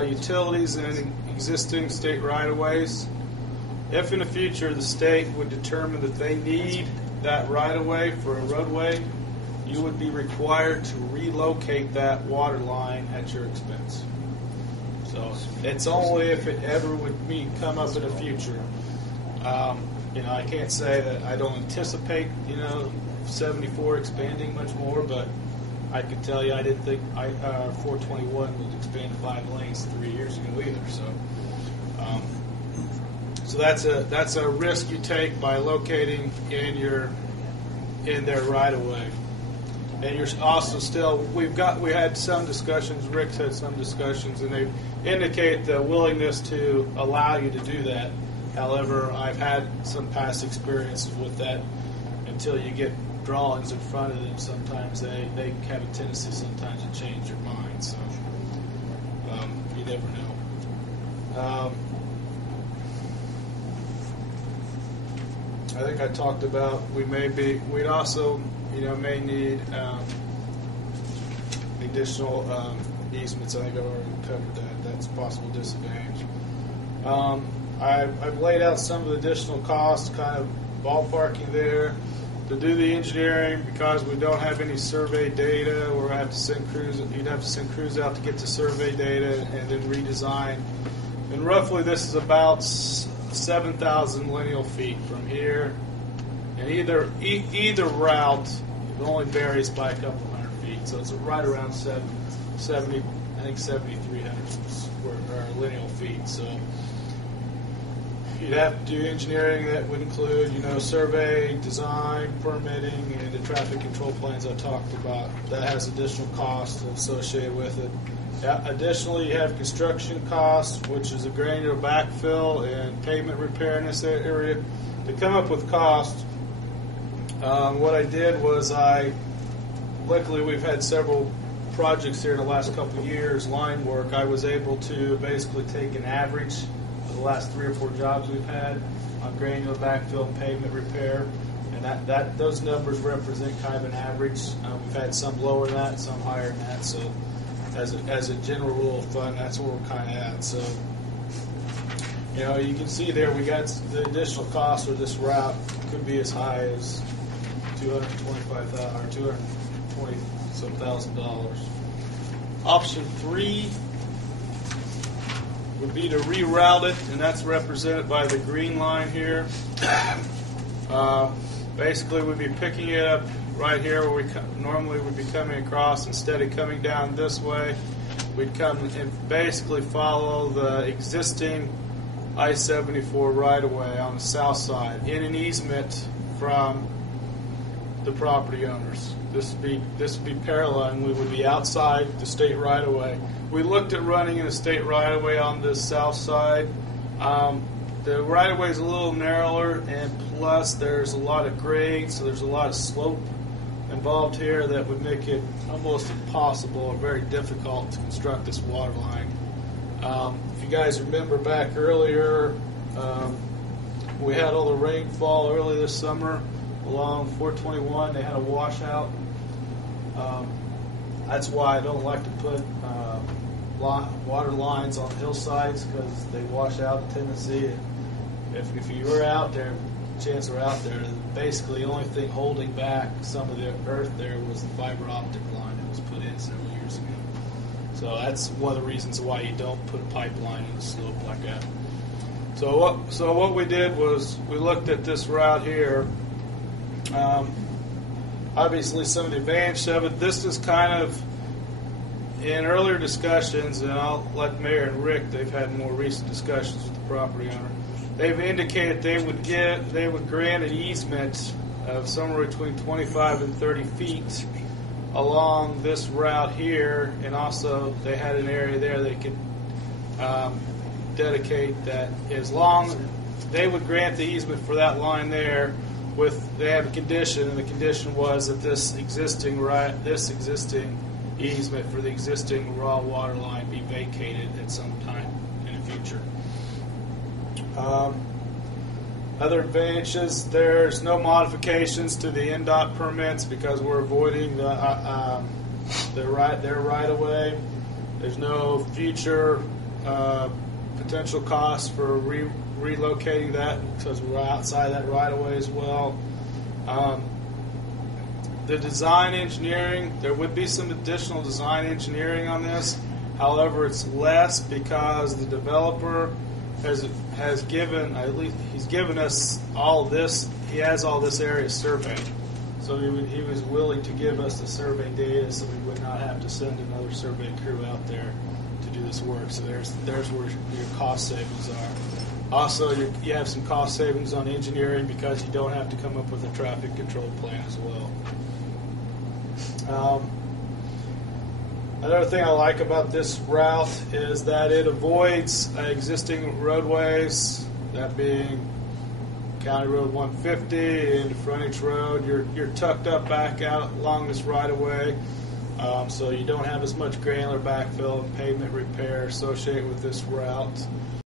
utilities and existing state right-of-ways. If in the future the state would determine that they need that right-of-way for a roadway, you would be required to relocate that water line at your expense. So it's only if it ever would come up in the future. I can't say that I don't anticipate, 74 expanding much more, but I can tell you I didn't think 421 would expand 5 lanes 3 years ago either. So that's a risk you take by locating in their right of way. And you're also still we had some discussions. Rick's had some discussions, and they indicate the willingness to allow you to do that. However, I've had some past experiences with that. Until you get drawings in front of them, sometimes they have a tendency sometimes to change their mind. So you never know. I think I talked about we'd also may need additional easements. I think I've already covered that. That's a possible disadvantage. I've laid out some of the additional costs, kind of ballparking there. To do the engineering, because we don't have any survey data, we'll have to send crews. You'd have to send crews out to get the survey data and then redesign. And roughly, this is about 7,000 lineal feet from here. And either route, it only varies by a couple hundred feet, so it's right around 7,300 lineal feet. So you'd have to do engineering that would include, survey, design, permitting, and the traffic control plans I talked about. That has additional costs associated with it. Additionally, you have construction costs, which is a granular backfill and pavement repair in this area. To come up with cost, what I did was luckily we've had several projects here in the last couple of years, line work. I was able to basically take an average the last 3 or 4 jobs we've had on granular backfill and pavement repair, and those numbers represent kind of an average. We've had some lower than that, some higher than that. So, as a general rule of thumb, that's where we're kind of at. So, you can see there we got the additional cost for this route could be as high as $225,000 or $220,000. Option 3 would be to reroute it, and that's represented by the green line here. Basically, we'd be picking it up right here where we normally would be coming across. Instead of coming down this way, we'd come and basically follow the existing I-74 right-of-way on the south side in an easement from the property owners. This would be parallel, and we would be outside the state right-of-way. We looked at running in a state right-of-way on the south side. The right-of-way is a little narrower, and plus there's a lot of grade, so there's a lot of slope involved here that would make it almost impossible or very difficult to construct this water line. If you guys remember back earlier, we had all the rainfall early this summer along 421. They had a washout. That's why I don't like to put water lines on hillsides, because they wash out a tendency. And if you were out there, chance we're out there, basically the only thing holding back some of the earth there was the fiber optic line that was put in several years ago. So that's one of the reasons why you don't put a pipeline in a slope like that. So what we did was we looked at this route here. Obviously, some of the advantage of it. This is kind of in earlier discussions, and I'll let Mayor and Rick. They've had more recent discussions with the property owner. They've indicated they would grant an easement of somewhere between 25 and 30 feet along this route here, and also they had an area there they could dedicate that. As long they would grant the easement for that line there, they have a condition, and the condition was that this existing easement for the existing raw water line be vacated at some time in the future. Other advantages: there's no modifications to the NDOT permits because we're avoiding their right of way. There's no future potential cost for relocating that because we're outside that right of way as well. The design engineering, there would be some additional design engineering on this. However, it's less because the developer has given, at least he's given us all this. He has all this area surveyed, so he was willing to give us the survey data, so we would not have to send another survey crew out there to do this work. So there's where your cost savings are. Also, you have some cost savings on engineering because you don't have to come up with a traffic control plan as well. Another thing I like about this route is that it avoids existing roadways, that being County Road 150 and Frontage Road. You're tucked up back out along this right of way, so you don't have as much granular backfill and pavement repair associated with this route.